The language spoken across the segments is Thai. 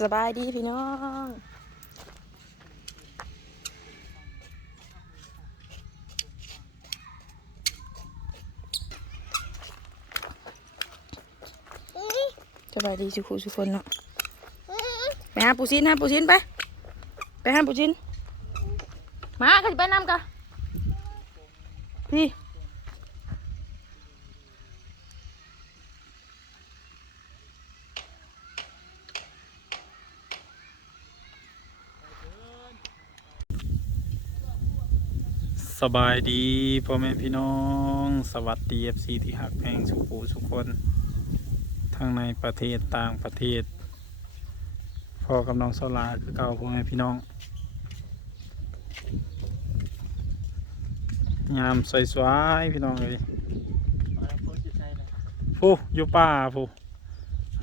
สบายดีพี่น้องสบายดีสุขุสุคนเนาะไปหาปูซินหาปูซินไป ไปหาปูซินมาก็จะไปนำกันพี่ บายดีพ่อแม่พี่น้อง สวัสดีเอฟซีที่หักแพงสุขูสุคนทั้งในประเทศต่างประเทศพ่อกับน้องโซลาคือเก่าพ่อแม่พี่น้องยามสวยๆพี่น้องเลยฟูอยู่ป่าฟู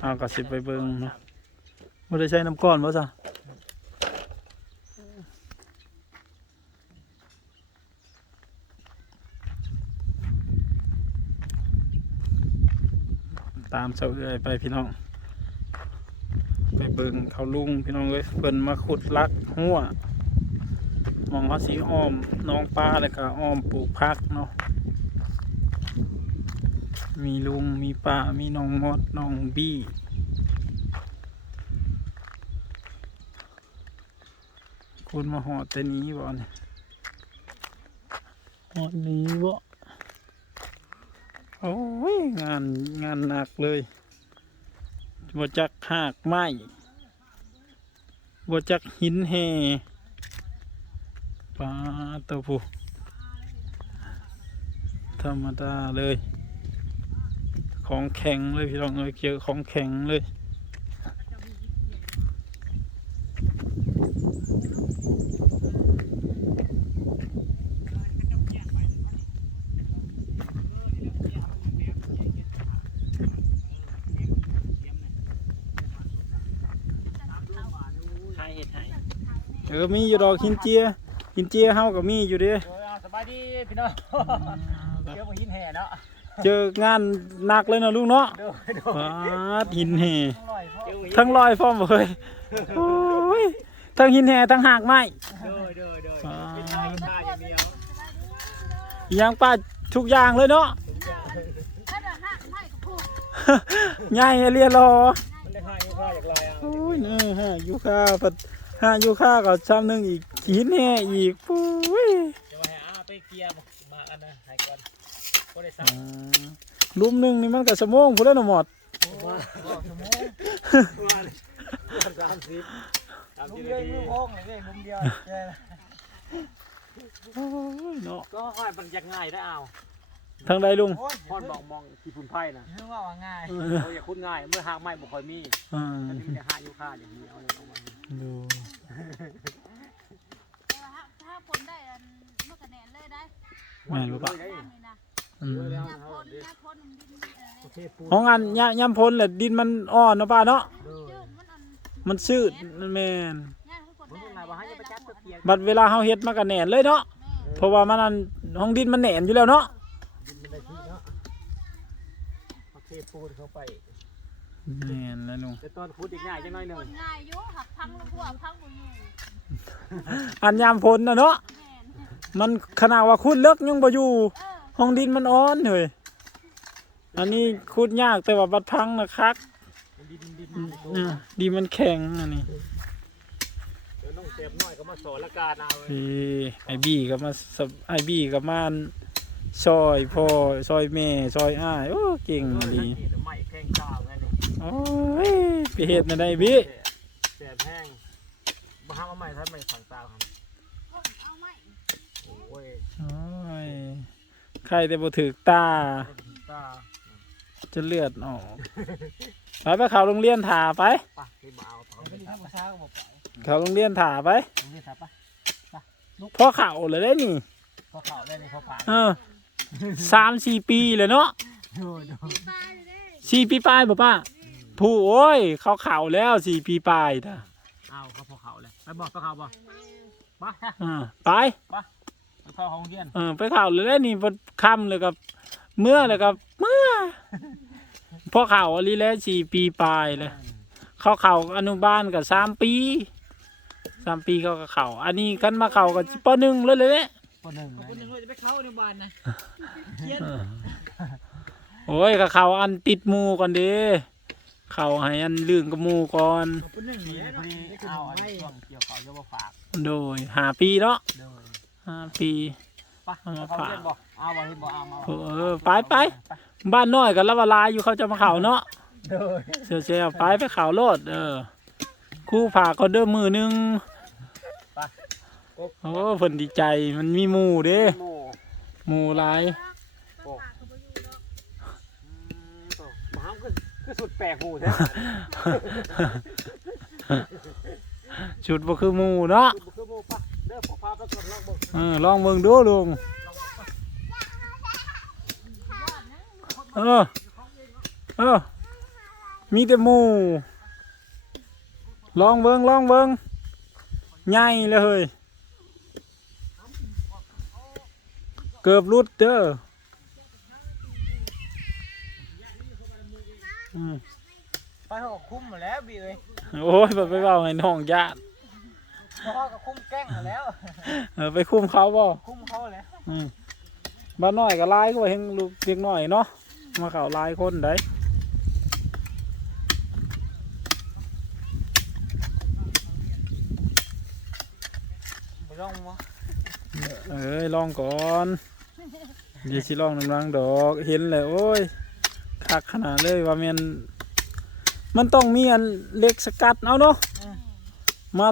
เอากระสิบไปเบิ่งเนาะไม่ได้ใช้น้ำก้อนบ่จ้ะ ตามเสาเอื่อยไปพี่น้อง ไปเบิ่งเขาลุงพี่น้องเลยเพิ่นมาขุดลักหัวมองเขาสีอ้อมน้องปลาแล้วก็อ้อมปลูกพักเนาะมีลุงมีป้ามีน้องมดน้องบี้คุณมาหอดแต่นี้บ่เนี่ยหอดนี้บ่ โอ้ยงานงานหนักเลยบวจักหากไม้บวจักหินแห่ปลาตะพูธรรมดาเลย ของแข็งเลยพี่น้องเอ้ยเจอของแข็งเลย เออมีอยู่ดอกหินเจียหินเจียเฮาก็มีอยู่เด้โอ้ยเอาสบายดีพี่น้องเดี๋ยวมาหินแห่เนาะเจองานหนักเลยเนาะลุงเนาะเดูดูปาดหินแห่ทั้ทั้งงลอยพร้อมเลยโอ้ยทั้งหินแห่ทั้งหากไม้เดูดูดูอ่าเป็นชายชายอย่างเดียวอิหยังป้าทุกอย่างเลยเนาะ ถ้าเดินห้างไม่ก็พูดง่ายเรียนรอมันได้ให้ข้าอย่างไรอะ โอ้ยเนอฮะยูค่าปัด ห้ายูค่าก็ซ้ำหนึงอีกหินแห่อีกปุ้ยจะมาให้อาไปเกียร์มาอันนะให้ก่อนก็ได้สั่อ่างหลุมหนึ่งนี่มันก็สมองพุ่นแล้วเนาะหมดมาสมองมาสามสิบสามสิบนาทีมุมเดียวแย่ละโอ้ยเนาะก็ค่อยมันจะง่ายได้เอาทางใดลุงโอ้ยพอนบอกมองที่พุ่นไพ่นะนึกว่าว่าง่ายเขาอย่าคุ้นง่าย เมื่อหางไม้บ่ค่อยมีอ่าอันนี้มันจะหาอยู่ค่าอย่างนี้เอาเลยเอามาดู ถ้าถ้าผลได้อันเมื่อคะแนนเลยได้ แม่นรู้ปะย่างเลยนะอืมถ้าพ้นถ้าพ้นดินเออโอเคปูของอันยะย่ำพ้นแหละดินมันอ่อนเนาะป้าเนาะจืดมันอันมันชืดมันแม่นย่างทุกคนมันได้ต้องไหนว่าให้จะไปจับตะเกียงบัดเวลาเฮาเฮ็ดมันก็แหน่นเลยเนาะเพราะว่ามันอันห้องดินมันแหน่นอยู่แล้วเนาะดินมันได้ที่เนาะโอเคปูนเข้าไปแหน่นแล้วลุงแต่ตอนพูดอีกง่ายจังหน่อยหนึ่งคนง่ายอยู่หักพังแล้วพวกพังบ่อยู่อันยามพ้นนะเนาะแม่นมันขนาดว่าขุดเลิกยังบ่อยู่เออห้องดินมันอ่อนเฮ้ยอันนี้ขุดยากแต่ว่าบัดพังนะคักดินดินอ่าดินมันแข็งอันนี้เดี๋ยวน้องเจ็บน้อยก็มาสอนละกันเอานี่ไอบี้ก็มาสบไอบี้ก็มาซอยพ่อซอยแม่ซอยอ้ายโอ้เก่งดีไม่แข้งก้าวไงนี่โอ้ยไปเฮ็ดในได้บี้แสบแห้งมาห้ามเอาใหม่ถ้าไม่ฝังตาครับ เอาไหม โอ้ย โอ้ย ใครแต่บ่ถึกตา ตาจะเลือดออกไปไปเขาโรงเรียนถ่าไป ปะที่มาเอาเผาไปดีถ้าผู้ชาก็บอกไปเขาโรงเรียนถ่าไปตรงนี้ครับปะพ่อเข่าเลยได้นี่ พอเข่าได้ในพอปากเออสามสี่ปีเลยเนาะดูดูสี่ปีปลายบ่ป้าผู้โอ้ย เขาเข่าแล้วสี่ปีปลายนะเอาเขาพอเข่าเลยไปบอกพอเข่าบ่มาอ่าไป ไป ข้าห้องเรียนเออไปเข่าเลยได้นี่พอค่ำเลยกับเมื่อเลยกับเมื่อพ่อเข่าอันนี้แล้วสี่ปีปลายเลยเขาเข่าอนุบาลกับสามปีสามปีเขาก็เข่าอันนี้กันมาเข่ากับปหนึ่งเลยเลยแหละคนหนึ่งขอบคุณจังเลยจะไปเข้าในบ้านนะเขียนโอ้ยก็เข่าอันติดหมูก่อนเด้เข่าให้อันลื่นกับหมูก่อนขอบคุณหนึ่งมีนี่พอนะดีนี่คือเอาเอาอันไว้ช่วงเกี่ยวเขาจะมาฝากโดยหาปีเนาะโดย ห้าปีไปะเขาเล่นบอกเอาวันนี้บอกเอามาเออไปไปบ้านน้อยกันละวลายอยู่เขาจะมาเข่าเนาะโดยเสียเสียไปไปเข่าโลด เออครู่ผ่าก็เดิมมือหนึงโอ้เพิ่นดีใจมันมีหมูเด้โม่หมูหลายหมาคือคือสุดแปลกหูแท้ชุดบ่คือหมูเนาะ คือโม่ปะเด้อพอพาไปกดลองบอกเออลองเบิ่งดูลุงเออเออมีแต่หมูลองเบิ่งลองเบิ่งใหญ่เลยเฮ้ยเกือบรุดเด้ออืม ไปเขาก็คุ้มหมดแล้วบีเอ้ย โอ้ยไปไปเบาให้น้องญาติเพราะเขาก็คุ้มแกล้งหมดแล้ว เออไปคุมเขาบ่คุ้มเขาแล้วอืมบ้านน้อยก็หลายก็ว่าเห็นลูกเด็กน้อยเนาะมาเขาหลายคนได้ไปลองวะเอ้ยลองก่อนเดี๋ยวสิลองน้ำรังดอกเห็นเลยโอ้ยคักขนาดเลยว่ามันมันต้องมีอันเล็กสกัดเอาเนาะมา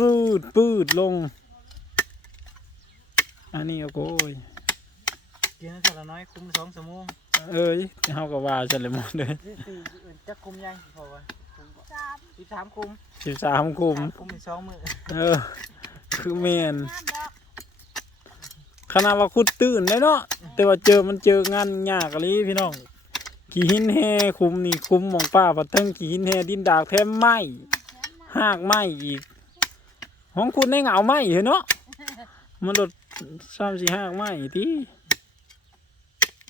ปืดปืดลง อันนี้โอ้โก้ยกินสักน้อยคุ้มสองชั่วโมงเอ้ยเฮาก็ว่าฉันเลยหมดเลยที่สี่จะคุ้มยังพอวะคุ้มสามสิบสามคุ้มสิบสามคุมคุ้มเป็นสองมือเออ คือแมนงามดอกขนาดว่าคุดตื่นเลยเนาะแต่ว่าเจอมันเจองานยากอะไรพี่น้องขี่หินแห่คุมนี่คุมหมองป้าปัดเทิงขี่หินแห่ดินดากแทมไหมหากไหมอีก ห้องคุณได้เหงาไหมเหรอเนาะมันลดสามสี่หากไหมที่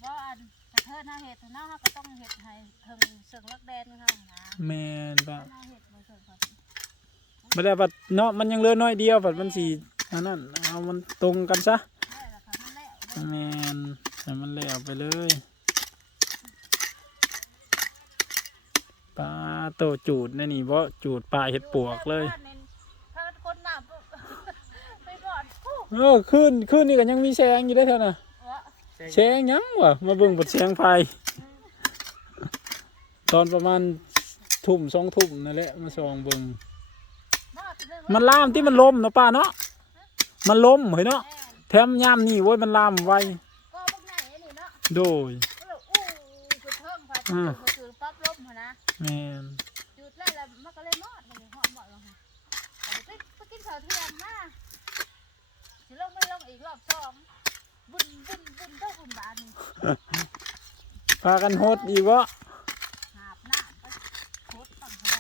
บ่อันกระเทิดหน้าเห็ดเนาะเราก็ต้องเห็ดให้ถึงเสืองลักแดนเขานะแมนปะหน้าเห็ดบ่เสืองเขาไม่ได้ปัดเนาะมันยังเหลือน้อยเดียวปัดมันสีอันนั้นเอามันตรงกันซะได้แล้วค่ะมันแล้วแมนให้มันแล้วไปเลยปลาโตจูดนี่นี่เพราะจูดปลาเห็ดปวกเลย ถ้าคนหน้าปุ๊บไปบ่อนปุ๊บ เออขึ้นขึ้นนี่ก็ยังมีแสงอยู่ได้อเท่าน่ะวะแสงหยังวะมาเบิ่งบทแสงไฟตอนประมาณทุ่มสองทุ่มนั่นแหละมาส่องเบิ่งบ่เป็นเรื่องมันลามที่มันล้มเนาะป้าเนาะมันล้มเฮ้ยเนาะแม่นแถมยามนี่โว้ยมันลามไวก็พวกไหนอันนี้เนาะโดยก็เลยอู้คือเพิ่มไฟอืมคือคือปั๊บลมหัวนะแม่น อีกรอบสองบุญบุญบุญเท่าบุญบานนี่พากันโฮดอีกวะหาบหน้าไปโคตรตั้งเท่าไร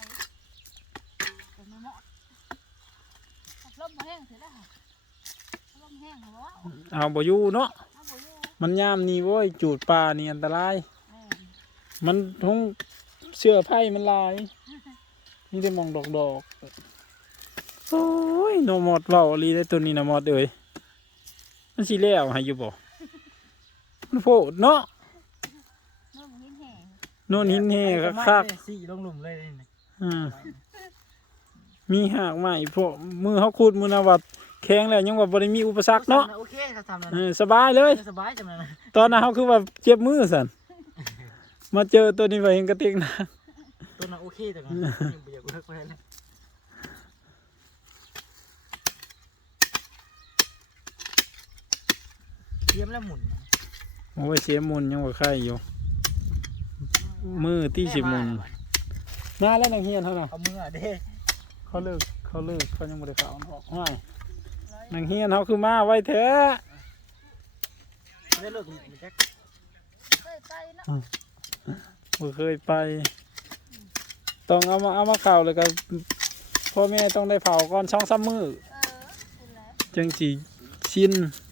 เป็นไม่หมดลมมาแห้งเสร็จแล้วค่ะลมแห้งเหรอวะเอาบ่อยู่เนาะเอาบ่อยู่มันยามนี่โว้ยจูดปลานี่อันตราย แม่นมันทงเสื้อไผ่มันลายนี่ได้มองดอกดอกๆโอ้ยโนมอดเว้าอหลีได้ตัวนี้นะมอดเอ้ย มันสิแล้วให้อยู่บ่มันโพดเนาะลมหินแห้งโน่นหินแห่คักสี่ลงหลุมเลยนี่ๆอืมมีหากใหม่พวกมือเขาคูดมือนาวัดแข็งแล้วยังว่าบ่ได้มีอุปสรรคเนาะโอเคถ้าทำนั้นเออสบายเลย สบายจังเลยตอนนั้นเขาคือว่าเจ็บมือสั่นมาเจอตัวนี้ไปเห็นกระติกนะตัวนั้นโอเคจังเลยเบียดเลิกไปแล้ว เทียมแล้วหมุนโอ้ยเสียมุนยังว่าไข่อยู่ มือที่สิมุนมาแล้วนักเฮียนเขาน่ะเอามือเด้เขาเลิกเขาเลิกเขายังบ่ได้เข้าออกห้อยนักเฮียนเขาคือมาไว้แท้ได้เลิกมันจะเคยไปเนาะบ่เคยไป ต้องเอามาเอามาเข่าเลยก็พ่อแม่ต้องได้เผาก่อนช่องซ้ำมือเออคุณแล้วจังสีชินการอยู่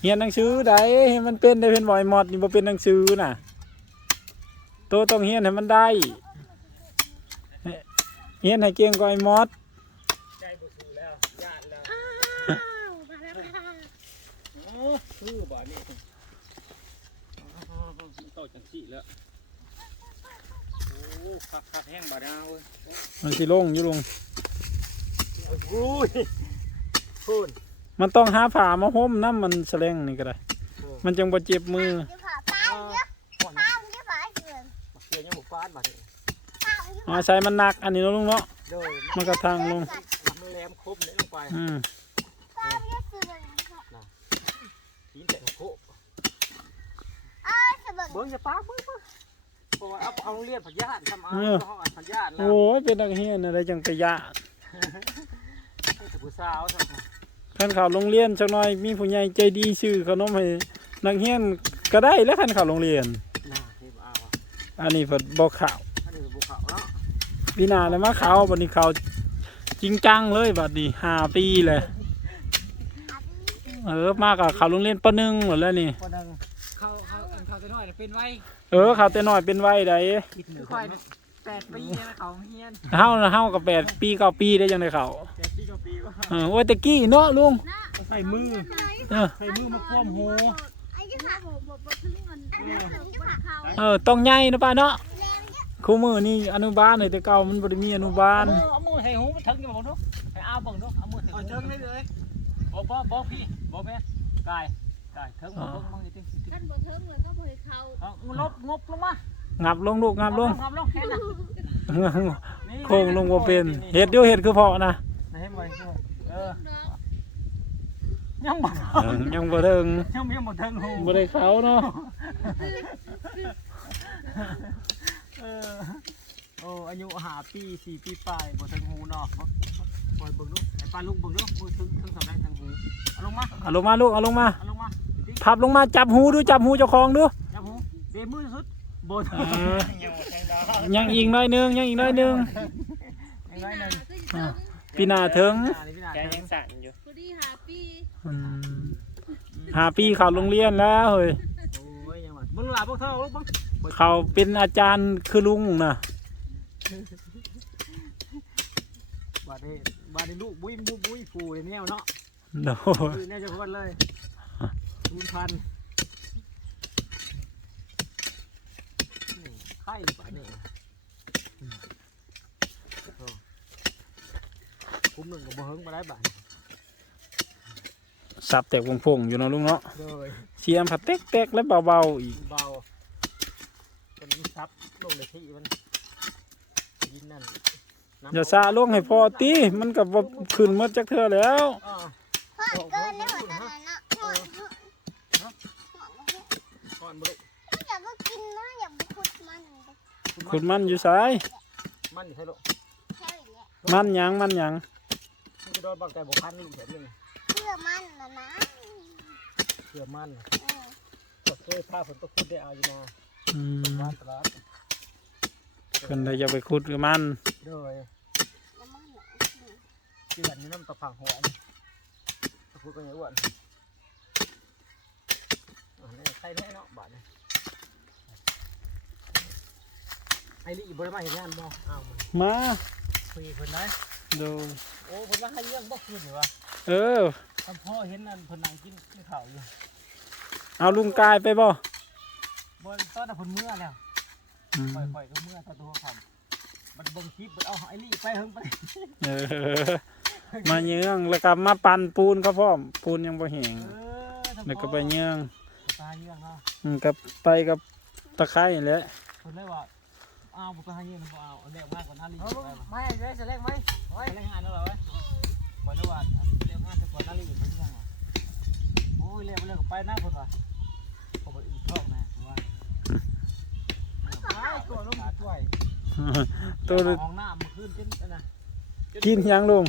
เฮียนหนังสือใดให้มันเป็นได้เป็นบ่อยหมดนี่บ่เป็นหนังสือน่ะโตต้องเฮียนให้มันได้เฮียนให้เก่งกว่าไอ้มอสใจบุสูแล้วญาแล้วโอ้คือบ่นี่โตจังสี่แล้วโอ้คักคักแห้งบ่ดาวเว้ยมันสิลงอยู่ลงโอ้ยพูน มันต้องหาผ้ามาห่มน้ำมันแสลงนี่ก็ได้ มันจังบ่เจ็บมือจะผ่าป้าเยอะก่อนป้าจะผ่าเกินเกี่ยวยังบุฟาดบ่นี่ป้าจะอาใช้มันหนัก อันนี้เนาะลุงเนาะ โดยมันก็ทางลง มันแหลมครบเลยลงไปอืมป้าจะเกินหินแต่โคอ้าวจะบอกเบิ้งอย่าปากเบิ้งเบิ้งเพราะว่าเอาเอาโรงเรียนผัดญาติทำเอาห้องอัดผัดญาติแล้วโอ้ยเป็นนักเรียนอะไรจังกะยะแต่ผู้สาวทำ คันเข้าโรงเรียนจักหน่อยมีผู้ใหญ่ใจดีซื้อขนมให้นักเรียนก็ได้แล้วคันเข้าโรงเรียน น่าที่เอาอะอันนี้เพิ่นบ่เข้าอันนี้บุกเขาเนาะปีหน้าแล้วมาเข้าบัดนี้เข้าจริงจังเลยบัดนี้ห้าปีเลยเออมาก็เข้าโรงเรียนปหนึ่งหมดแล้วนี่ คนนึงเขาเขาอันเขาจะน้อยเป็นไว้เออเข้าแต่น้อยเป็นวัยใดคิดหนึ่งค่อยแปดปีนะเขาเฮียนเฮาน่ะเฮาก็แปดปีเก้าปีได้จังได๋เข้าแปดปีก็ปีว่า เออโอ้ยตะกี้เนาะลุงใส่มือเออใส่มือมาคว่ำหูไอ้จะผ่าบอกบอกบอกถึงเงินจะผ่าเขาเออต้องใหญ่นะป้าเนาะแรงเยอะคู่มือนี่อนุบาลเลยแต่เก่ามันบ่ได้มีอนุบาลเอามือใส่หูมันถึงอยู่บ่ดูให้เอาบังดูเอามือถึงถึงได้เลยบอกบอกบอกพี่บอกแม่กายกายถึงมึงมึงนี่ติกันบอกเทิมเลยก็บอกเขาเอาลบงบลงมางับลงลูกงับลงงับลงแค่นั้นโค้งลงบ่เป็นเฮ็ดอยู่เฮ็ดคือเพาะนะ ให้บ่เออ ยังบ่เออยังบ่เทิงยังยังบ่ถึงหูบ่ได้เขาเนาะเออโอ้อายุห้าปีสี่ปีปลายบ่ถึงหูเนาะปล่อยเบิ่งดูไอ้ปลาลูกเบิ่งดูมือถึงถึงสำได้ถึงหูเอาลงมาเอาลงมาลูกเอาลงมาเอาลงมาดิพับลงมาจับหูดูจับหูเจ้าของดูจับหูเบมือสุดบนเออยังอีกหน้อยหนึงยังอีกหน้อยหนึงยังไงหนึ่งอ่าปีหน้าถึงแกยังสั่นอยู่พอดีหาปี อืมหาปีเข้าโรงเรียนแล้วเฮ้ยโอ้ยยังว่ามึงหลับพวกเธอลูกบังเขาเป็นอาจารย์คือลุงน่ะบาดนี้บาดนี้ลูกบุ้ยบุ้ยบุ้ยฟูเนี่ยเนาะโดยคือเนี่ยจะพูดเลยทุนพันไข่บาดนี้คุ้มหนึ่งกับบ่เฮิงมาได้บาด สับแตกวงพงอยู่เนาะลุงเนาะเลยเสียมผัดเต๊กๆและเบาๆอีกเบาเป็นซับลงในที่มันยินนั่นอย่าซาลงให้พอตีมันก็บ่ขึ้นหมดจักเทื่อแล้วอ่าพ่อเกินได้หมดขนาดนั้นพ่อก่อนบุกอยากก็กินนะอยากไปขุดมันขุดมันอยู่ซ้ายมันอยู่ใช่ลูกใช่แหละมันหยังมันหยังมันจะโดนบางแต่บุกพันลูกเห็นเลยเพื่ อมันนะนะเชื่อมันเออก็เคยพาฝนตกคุดได้เอาอยู่นาอืมบ้านตลาดเพิ่นได้จะไปขุดกับมัน โดยแล้วมันเหรอเจือนนี่น้ำตะผังหัวนี่ตะคุดก็ยังอ้วนอ่านี่ใครแน่เนาะบาทนี่ไอ้ลี่บริมาเห็นงานบ่อ้าวมันมาคุยคนได้ดูโอ้คนว่าให้เรื่องบ่คืนอยู่วะเออ ทำพ่อเห็นนั่นเพิ่นนั่งกินกินข้าวอยู่เอาลุงกายไปบ่บนตอนนั้นเพิ่นเมื่อแล้วอืมปล่อยๆก็เมื่อตอนตัวคำมันเบิ่งคลิปมันเอาไอ้ลี่ไปเฮิงไปเออมาเยืองแล้วก็มาปั่นปูนเขาพร้อมปูนยังบ่แห้งเออทำแล้วก็ไปเยืองตายเยื่องเนาะอืมกับไปกับตะไคร้แหละเพิ่นเลยว่าเอาบ่ไปหาเยื่องบ่เอาเอาแดกมากกว่านั้นลี่ไปไม่ได้จะเล่งไหมไว้เล่งงานแล้วเหรอเว้ย นะเพิ่นว่าผมบ่อีกทอกนะว่าไอ้ตัวลงช่วยตัวห้องน้ำมันขึ้นจนอันนะกินหยังลุง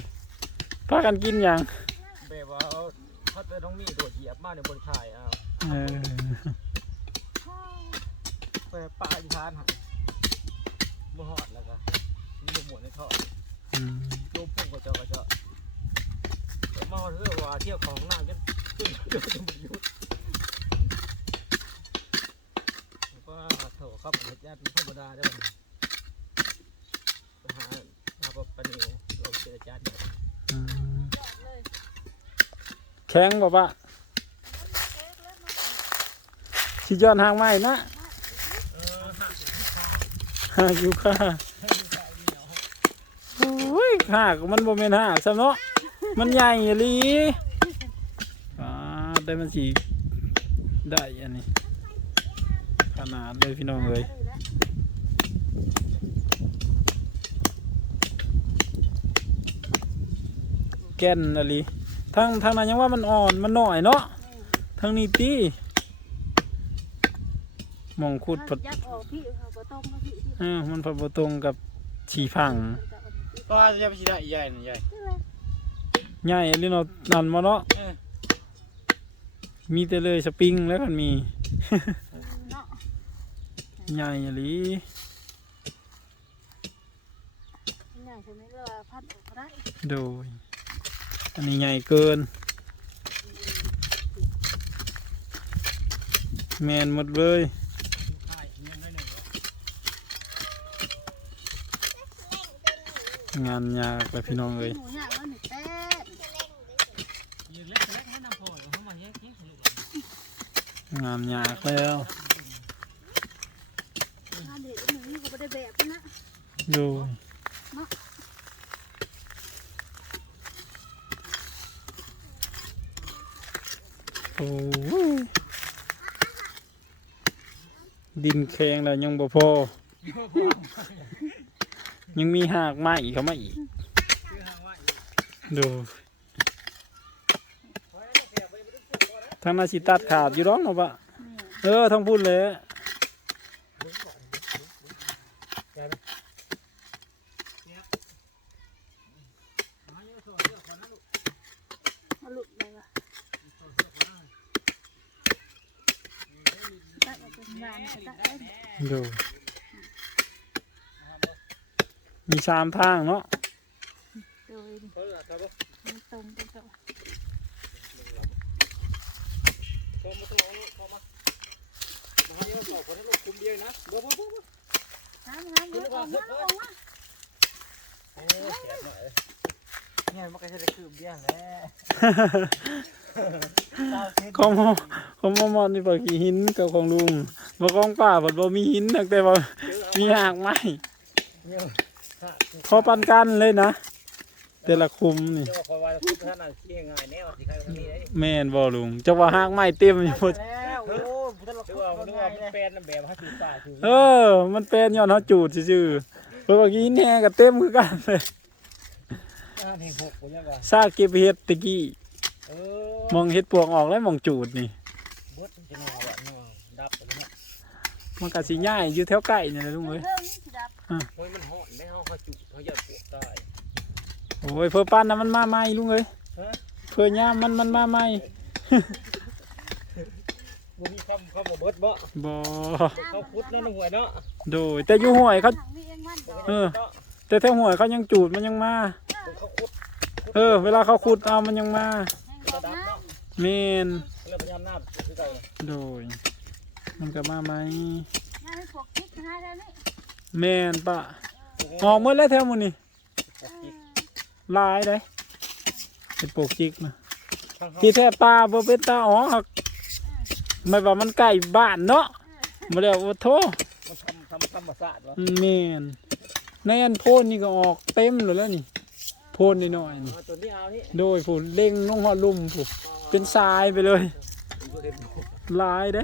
พากันกินหยังแบบว่าเอาถ้าจะต้องมีโดดเหยียบมาในบนถ่ายเอาเออไปปลาอีทานหันบ่ฮอดแล้วก็มีบ่หมวดในท่ออืมโยมพุ่งก็เจาะก็เจาะแต่มาเรื่องว่าเที่ยวของน้ำจนขึ้นจนบ่หยุดก็โถ ครับเฮ็ดยาเป็นธรรมดาได้บ่หาหาปปนิวลงเจอจานอืมจอดเลยแข็งบ่ปะเค้กวมาสิย้อนหางไม้นะเออหักหาอยู่ค่ะโอ้ยหากมันบ่แม่นหากซะเนาะมันใหญ่อีหลีอ่าได้มันสิได้อันนี้ ขนาดเลยพี่น้องเอ้ยเลยแล้วแก่นอะลีทางทางนั้นยังว่ามันอ่อนมันน้อยเนาะทางนี้ตีมองขุดผัดยักออกพี่เอาบ่ต้องมาพี่ที่เออมันผัดบ่ตรงกับฉีพังมันจะเอาไปพี่ก็จะไปสิได้ใหญ่น่ะใหญ่นี่เลยใหญ่อะลีเนาะนั่นมาเนาะเออมีแต่เลยสปริงแล้วกันมีเนาะ ใหญ่อะลีใหญ่ใช่ไหมเราพัดออกก็ได้โดย อันนี้ใหญ่เกิน แมนหมดเลยงานยากเลยพี่น้องเลยงานยากแล้ว ถ้าเด็กหนูนี่ก็ ได้แบบนะโดยโอ้ยดินแข็งแล้วยังบ่พอ ยังมีหากไม้เขามาอีกดูทางนาสิตัดขาดอยู่ร้องเนาะปะเออทั้งพูดเลย มาหลุดเลยว่ะตัดออกเป็นยางตัดไดู มีสามทางเนาะโดยเออครับมันตรงกันกับน้ำน้ำเยอะออกมาออกมาเนี่ยมันก็จะได้คืบเดียแล้ว ของหมอของหมอมอนนี่ปกี่หินกับของลุงบ่ของป่าบ่บ่มีหินตั้งแต่ว่ามีหากไม้เนี่ยพอปันกันเลยนะ แต่ละคุมนี่เจ้าคอยว่าคุบท่านน่ะเชี่ยง่ายแน่ว่าสิใครคนนี้ได้แม่นบ่ลุงจะว่าหากไม้เต็มอยู่หมดแล้วโอ้พุทธลักษณ์ว่านึกว่ามันเป็นแบบฮัตติตาคือเออ มันเป็นย้อนเฮาจูดซื่อๆเพราะว่ากินแห่ก็เต็มคือกันเลยห้าเพลงหกผมยังว่าซากเก็บเฮ็ดตะกี้เอ มองเฮ็ดปวกออกแล้วมองจูดนี่บดจะนอนแบบนอนดับไปแล้วมันก็สิง่ายอยู่แถวใกล้นี่แหละลุงเอ้ยเพิ่มนี่สิดับโอ้ยมันหอนได้เฮาเขาจุเขาหยัดปวดได้โอ้ยเพื่อปั้นนะมันมาใหม่ลุงเอ้ยฮะเพื่อย่ามมันมันมาใหม่บ่มีคำคำว่าเบิดบ่บ่เขาพุดนั่นหวยเนาะโดยแต่อยู่ห้วยเขาถังนี่เองมันเออแต่แถวห้วยเขายังจูดมันยังมาเขาคุดเออ เวลาเขาขุดเอามันยังมา แห้งบอกดับนะเนาะแม่นแล้วพยายามหน้าคือไก่โดย มันก็มาใหม่งานให้พวกคิดนะแล้วนี่แม่นปะออกหมดแล้วแถวหมื้นี้หลายเด้เป็นปลูกจิกนะที่แท้ตาบ่เป็นตาอ๋อหักไม่ว่ามันใกล้บ้านเนาะบ่ได้ว่าโทมันทำทำธรรมศาสตร์วะแม่นในอันโพนนี่ก็ออกเต็มเลยแล้วนี่ โพนนิดหน่อยๆนี่ตัวนี้เอานี่โดยผู้เล่งลงหอดลุ่มผู้เป็นทรายไปเลยหลายเด้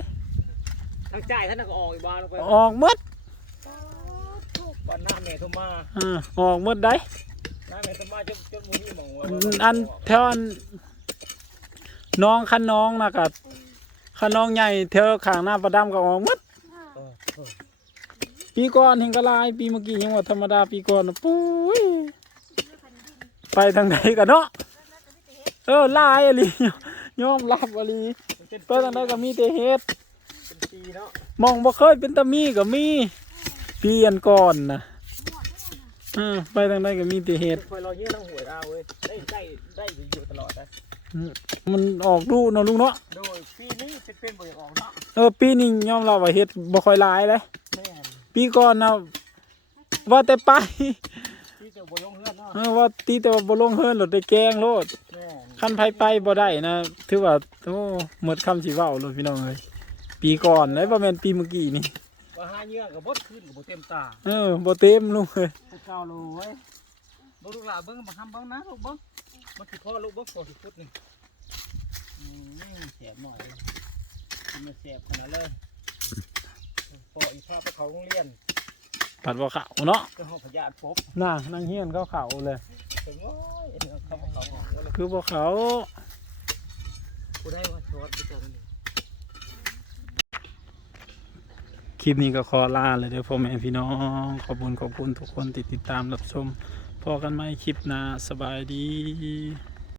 ทั้งจ่ายท่านก็ออกอีกบานลงไปออกหมดก่อนหน้าแม่โทรมาอ่าออกหมดได้หน้าแม่โทรมาจนจนมือนี่มองว่าอันแถวอันน้องคันน้องนะกัคันน้องใหญ่เธอข้างหน้าประดำก็ออกหมดเออเออปีก่อนเห็นก็หลาย ปีเมื่อกี้ยังว่าธรรมดาปีก่อนน่ะปุ้ย ไปทางไหนกันเนาะเออหลายอะลียอมรับอะลีมันเป็นไปทางไหนก็มีแต่เฮ็ดเป็นปีเนาะมองบ่เคยเป็นตามีก็มีเปลี่ยนก่อนนะเออไปทางใดก็มีแต่เห็ดคอยรอเยอะทั้งหวยเอาเว้ยได้ได้ได้อยู่ตลอดนะมันออกดูเนาะลุงเนาะโดยปีนี้เป็นเป็นบ่อยากออกเนาะเออปีนี้ยอมรับว่าเห็ดบ่ค่อยหลายเลยแม่นปีปีก่อนนะว่าแต่ไปที่ จะบ่ลงเฮือนเนาะเออว่าตีแต่ว่าบ่ลงเฮิรนรถได้แกล้งโลดแม่นคันไผไปบ่ได้นะถือว่าโอ้หมดคำสิเว้าเลยพี่น้องเอ้ยปีก่อนแล้วบ่แม่นปีเมื่อกี้นี่ว่าหาเหยื่อก็บ่ขึ้นก็บ่เต็มตาเออบ่เต็มลุงเอ้ยพวกเก่าลูกเว้ยบ่ลูกหลานเบิ่งมาทำเบิ่งนะลูกเบิ่งมันสิพ่อลูกเบิ่งพอสิพุดนี่อืมเสียบหน่อยเลยกินมาเสียบขนาดเลยพออีกภาพไปเขาโรงเรียน ผัดบ่เขาเนาะก็ห้องพยาธิพบน่ะนั่งเฮียนเขาเขาเลยถึงโอ้ยเขาบอกเขาบอกว่าเลยคือบ่เขากูได้ว่าชดไปจอกันเลยคลิปนี้ก็ขอลาเลยเด้อพ่อแม่พี่น้อง ขอบคุณขอบคุณทุกคนที่ติดตามรับชมพอกันไหมคลิปหน้าสบายดี